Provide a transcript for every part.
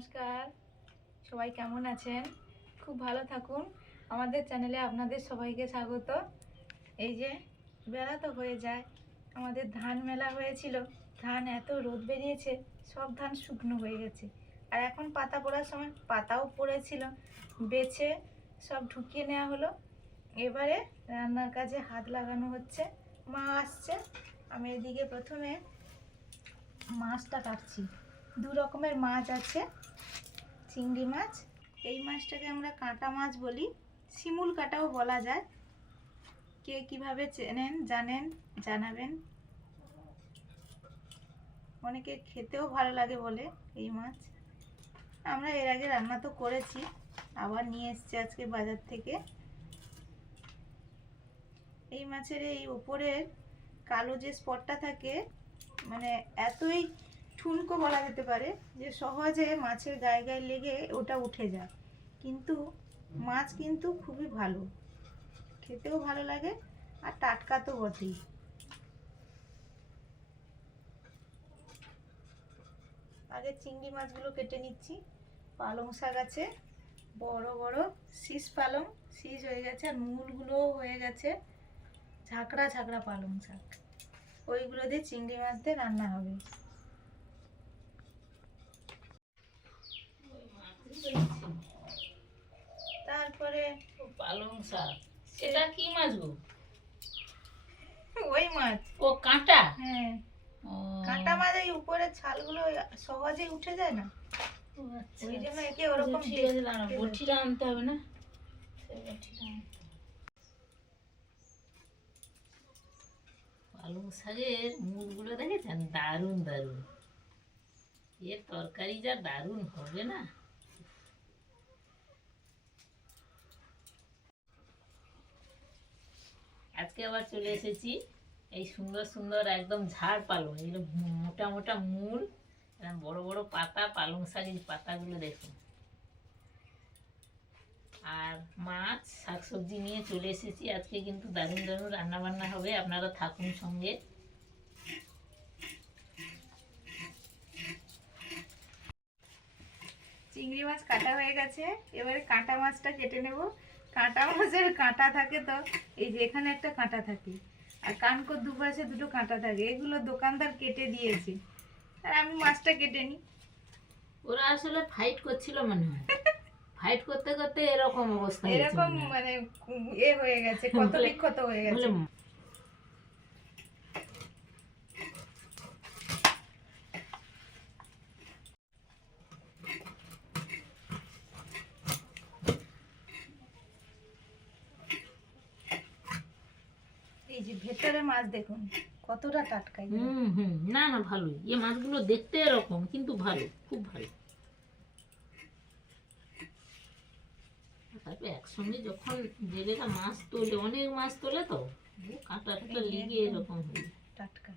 নমস্কার। সবাই কেমন আছেন? খুব ভালো থাকুন। আমাদের চ্যানেলে আপনাদের সবাইকে স্বাগত। এই যে, বেলা তো হয়ে যায়। আমাদের ধান মেলা হয়েছিল। ধান এত রোদ বেরিয়েছে, সব ধান শুকনো হয়ে গেছে। আর এখন পাতা পড়ার সময় পাতাও পড়েছিল। বেছে সব ঢুকিয়ে নেওয়া হলো। এবারে রান্নার কাজে হাত লাগানো হচ্ছে। মা আসছে। আমি এদিকে প্রথমে মাছটা কাটছি। দু রকমের মাছ আছে, চিংড়ি মাছ। এই মাছটাকে আমরা কাঁটা মাছ বলি, শিমুল কাঁটাও বলা যায়। কে কীভাবে চেনেন, জানেন, জানাবেন। অনেকে খেতেও ভালো লাগে বলে এই মাছ। আমরা এর আগে রান্না তো করেছি, আবার নিয়ে এসছি আজকে বাজার থেকে। এই মাছের এই উপরের কালো যে স্পটটা থাকে মানে এতই ঠুনকো বলা যেতে পারে, যে সহজে মাছের গায়ে গায়ে লেগে ওটা উঠে যায়। কিন্তু মাছ কিন্তু খুবই ভালো, খেতেও ভালো লাগে আর টাটকা তো বটেই। আগে চিংড়ি মাছগুলো কেটে নিচ্ছি। পালং শাক আছে, বড় বড় শীষ পালং, শীষ হয়ে গেছে আর মূলগুলোও হয়ে গেছে ঝাঁকড়া ঝাঁকড়া পালং শাক। ওইগুলো দিয়ে চিংড়ি মাছ দিয়ে রান্না হবে। তারপরে পালং শাক। সেটা কি মাছ গো? ওই মাছ। ও কাঁটা? হ্যাঁ। কাঁটা মাছ এই উপরের ছালগুলো সহজেই উঠে যায় না? আচ্ছা, ওই জন্য আচ্ছা। একে ওরকম ঠিক আছে দাঁড়াও, বটিটা আনতে হবে না। পালং শাকের দেখেছেন? দারুণ দারুণ। এর তরকারি যা দারুণ হবে না? আজকে আবার চলে এসেছি। এই সুন্দর সুন্দর একদম ঝাড় পালং এগুলো মোটা মোটা মূল বড় বড় পাতা, পালং শাকের পাতাগুলো দেখুন। আর মাছ, শাকসবজি নিয়ে চলে এসেছি। আজকে কিন্তু দারুণ দারুণ রান্না বান্না হবে আপনারা থাকুন সঙ্গে। চিংড়ি মাছ কাটা হয়ে গেছে। এবারে কাঁটা মাছটা কেটে নেব। কাঁটা মাছের কাঁটা থাকে তো এই যে এখানে একটা কাঁটা থাকে। আর কানকোর দুপাশে দুটো কাঁটা থাকে এগুলো দোকানদার কেটে দিয়েছে। আর আমি মাছটা কেটে নিই। ওরা আসলে ফাইট করছিল মনে হয়। ফাইট করতে করতে এরকম অবস্থা এরকম মানে এ হয়ে গেছে কত বিক্ষত হয়ে গেছে। যে ভেতরে মাছ দেখুন কতটা টাটকা হুম হুম না না ভালোই। এ মাছগুলো দেখতে এরকম কিন্তু ভালো খুব ভালো। তারপরে একসঙ্গে যখন জেলেরা মাছ তোলে অনেক মাছ তোলে তো কাটা কাঁটা লেগে এরকম হয়ে। টাটকা।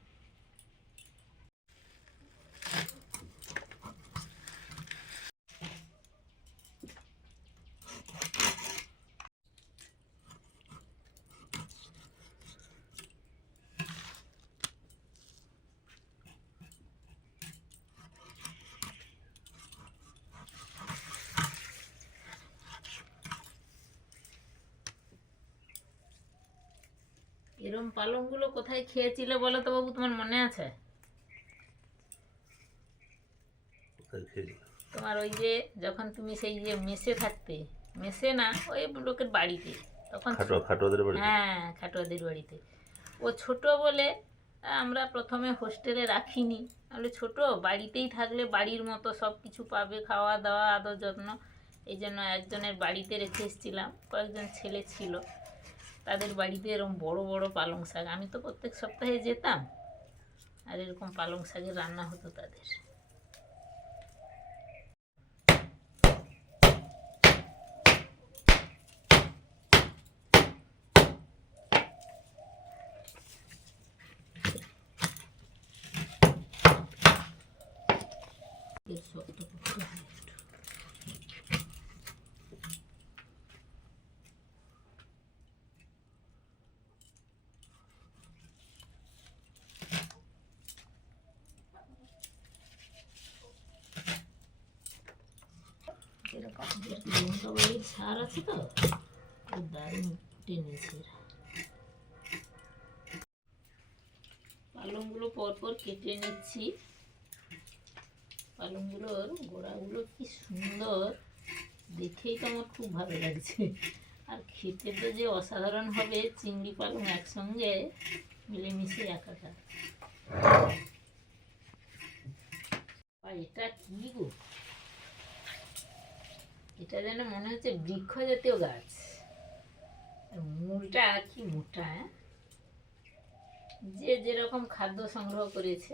এরম পালংগুলো কোথায় খেয়েছিলে বলো তো বাবু তোমার মনে আছে? তোমার ওই যে যখন তুমি সেই যে মেসে থাকতে মেসে না ওই লোকের বাড়িতে তখন হ্যাঁ খাটোয়াদের বাড়িতে। ও ছোট বলে আমরা প্রথমে হোস্টেলে রাখিনি। তাহলে ছোট বাড়িতেই থাকলে বাড়ির মতো সব কিছু পাবে খাওয়া দাওয়া আদর যত্ন। এই জন্য একজনের বাড়িতে রেখে এসেছিলাম। কয়েকজন ছেলে ছিল। তাদের বাড়িতে এরকম বড় বড় পালং শাক। আমি তো প্রত্যেক সপ্তাহে যেতাম, আর এরকম পালং শাকের রান্না হতো তাদের এর শক্ত করতে হয় একটু। সার আছে তো দারুণ টেনেছে পালংগুলো পরপর কেটে নিচ্ছি। পালংগুলোর গোড়াগুলো কি সুন্দর। দেখেই তো আমার খুব ভালো লাগছে। আর খেতে তো যে অসাধারণ হবে, চিংড়ি পালং একসঙ্গে মিলেমিশে একাকার। এটা কি গো? এটা যেন মনে হচ্ছে বৃক্ষ জাতীয় গাছ মূলটা কি মোটা হ্যাঁ? যে যেরকম খাদ্য সংগ্রহ করেছে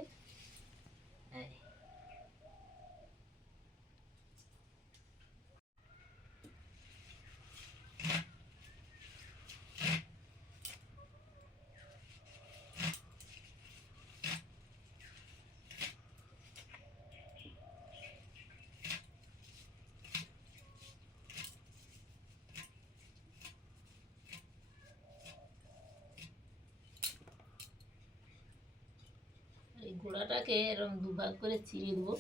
এই। গোড়াটাকে এরকম দুভাগ করে চিড়ে দেবো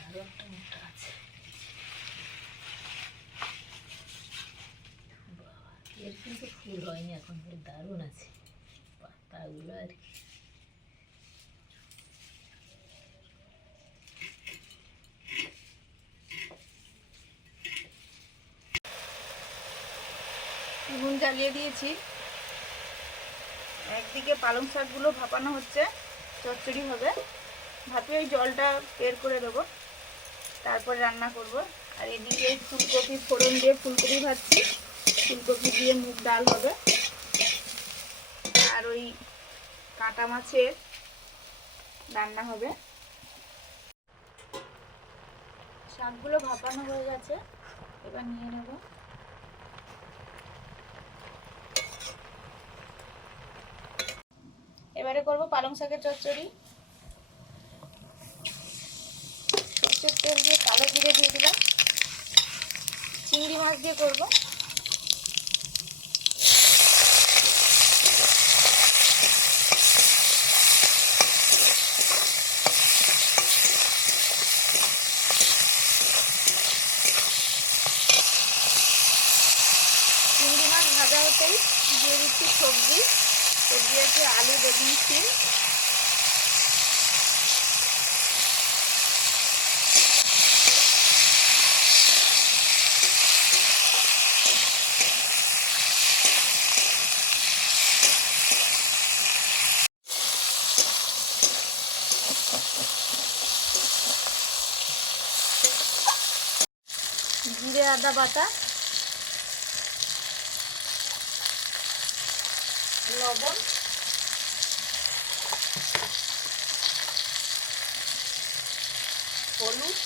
আরও একটা মোটা আছে। বাবা, এর কিন্তু ফুল হয়নি এখন বেশ দারুণ আছে পাতাগুলো আর কি উনুন জ্বালিয়ে দিয়েছি। একদিকে পালং শাকগুলো ভাপানো হচ্ছে, চচ্চড়ি হবে। ভাপিয়ে ওই জলটা বের করে দেবো। তারপরে রান্না করব। আর এদিকে ফুলকপি ফোড়ন দিয়ে ফুলকপি ভাজছি। ফুলকপি দিয়ে মুগ ডাল হবে। আর ওই কাঁটা মাছের রান্না হবে। শাকগুলো ভাপানো হয়ে গেছে। এবার নিয়ে নেব। এবারে করব পালং শাকের চচ্চড়ি। সর্ষের তেল দিয়ে কালো জিরে দিয়ে দিলাম। চিংড়ি মাছ দিয়ে করব। চিংড়ি মাছ ভাজা হতেই দিয়ে দিচ্ছি সবজি। সবজি আলু বেগুন জিরে আদা বাটা। লবণ। হলুদ।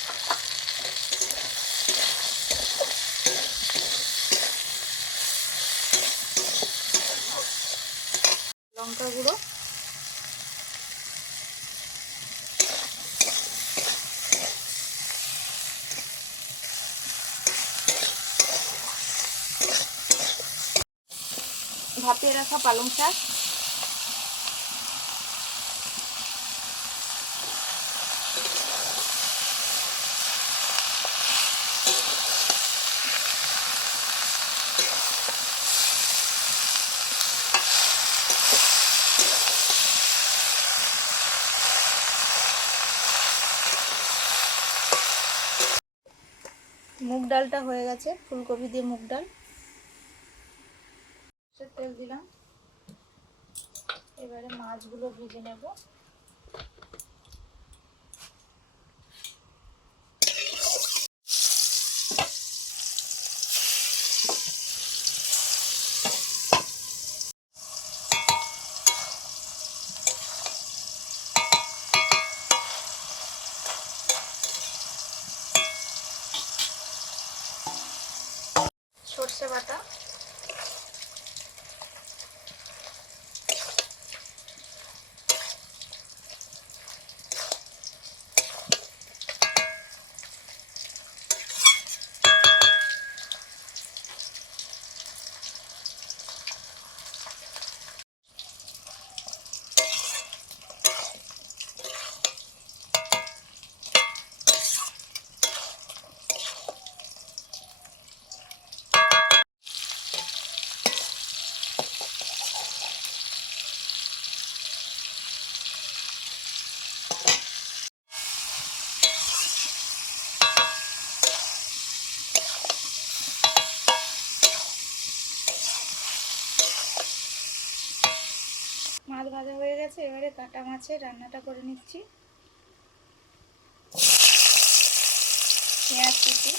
লঙ্কা গুঁড়ো। ভাপিয়ে রাখা পালং শাক। মুগ ডালটা হয়ে গেছে ফুলকপি দিয়ে মুগ ডাল। তেল দিলাম। এবারে মাছগুলো ভেজে নেব। সর্ষে বাটা ভাজা হয়ে গেছে এবারে কাটা মাছের রান্নাটা করে নিচ্ছি। পেঁয়াজ কুচি।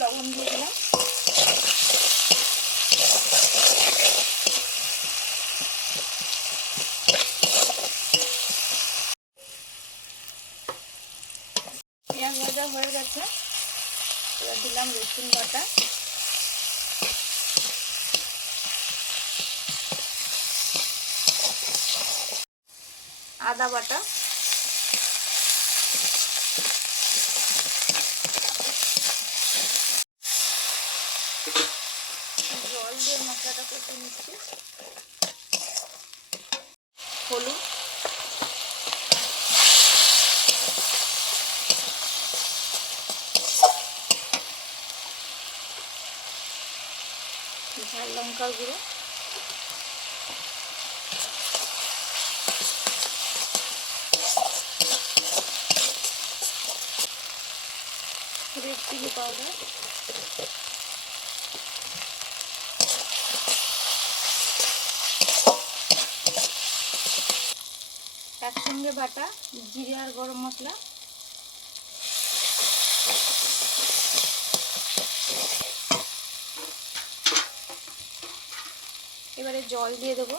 লবণ দিয়ে দিলাম। পেঁয়াজ ভাজা হয়ে গেছে। এবার দিলাম রসুন বাটা। আদা বাটা। জল দিয়ে মশলাটা কষে নিচ্ছি। হলুদ। ঝাল লঙ্কার গুঁড়ো। একসঙ্গে বাটা, জিরে আর গরম মশলা। এবারে জল দিয়ে দেবো।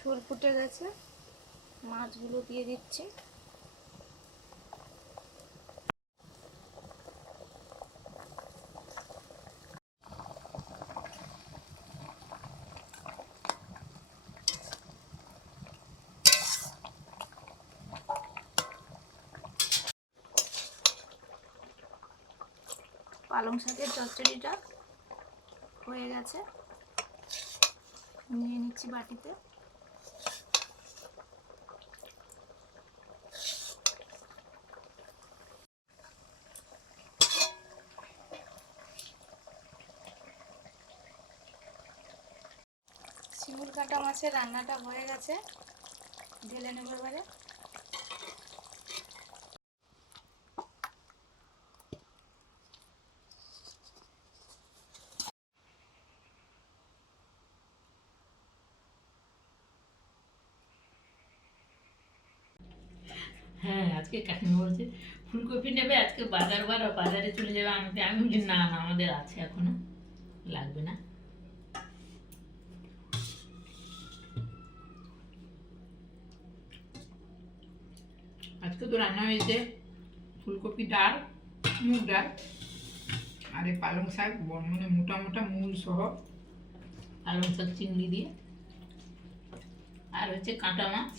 ঝোল ফুটে গেছে। মাছগুলো দিয়ে দিচ্ছি। পালং শাকের চচ্চড়িটা হয়ে গেছে। নিয়ে নিচ্ছি বাটিতে। শিমুল কাটা মাছের রান্নাটা হয়ে গেছে। ঢেলে নেব এবারে হ্যাঁ আজকে কাকিমা বলছে ফুলকপি নেবে আজকে বাজার বার, বাজারে চলে যাবে আমি আমি বলছি, না না, আমাদের আছে এখনও। লাগবে না। আজকে তো রান্না হয়েছে ফুলকপি ডাল, মুগ ডাল, আর এই পালং শাক মানে মোটা মোটা মূল সহ। পালং শাক চিংড়ি দিয়ে। আর হচ্ছে কাঁটা মাছ।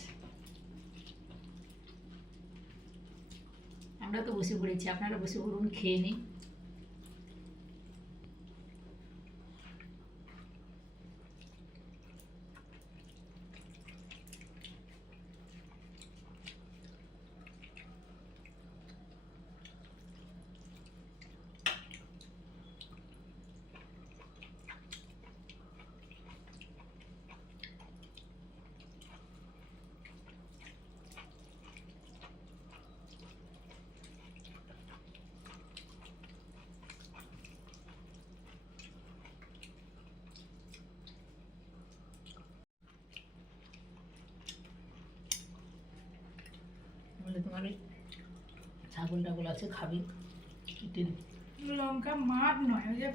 আমরা তো বসে পড়েছি আপনারা বসে পড়ুন খেয়ে নিন বলে তোমার ওই ছাগল টাগল আছে খাবি। কেটে লঙ্কা মাঠ নয় ওই যে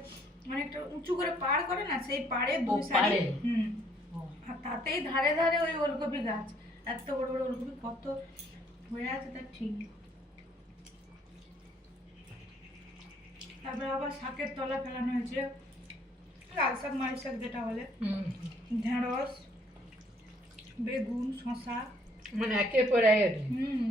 মানে একটা উঁচু করে পাড় করে না সেই পাড়ে দুই সাইডে। হুম। আর তাতেই ধারে ধারে ওই ওলকপি গাছ। এত বড় বড় ওলকপি কত হয়ে আছে তার ঠিক। তারপরে আবার শাকের তলা ফেলানো হয়েছে। লাল শাক মাল শাক যেটা বলে। ঢেঁড়স বেগুন শশা মানে একের পর এক। হুম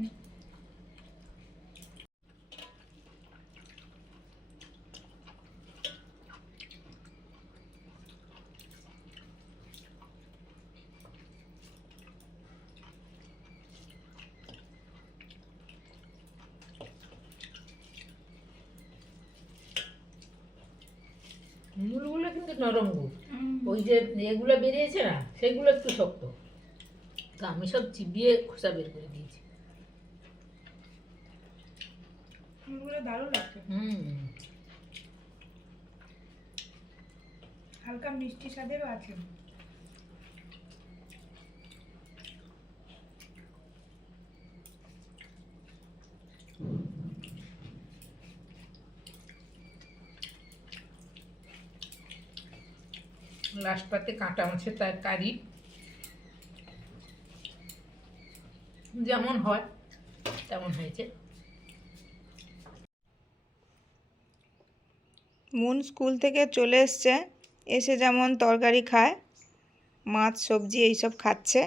মূলগুলো কিন্তু নরম গুড়। ওই যে এগুলো বেরিয়েছে না সেগুলো একটু শক্ত। তো আমি সব চিবিয়ে খোসা বের করে দিয়েছি। মুড়গুলো দারুণ লাগছে। হুম। হালকা মিষ্টি স্বাদেরও আছে। লাস্ট পাতে কাঁটা মাছের তরকারি যেমন হয়, তেমন হয়েছে। মুন স্কুল থেকে চলে এসছে, এসে যেমন তরকারি খায়, মাছ, সবজি এইসব খাচ্ছে।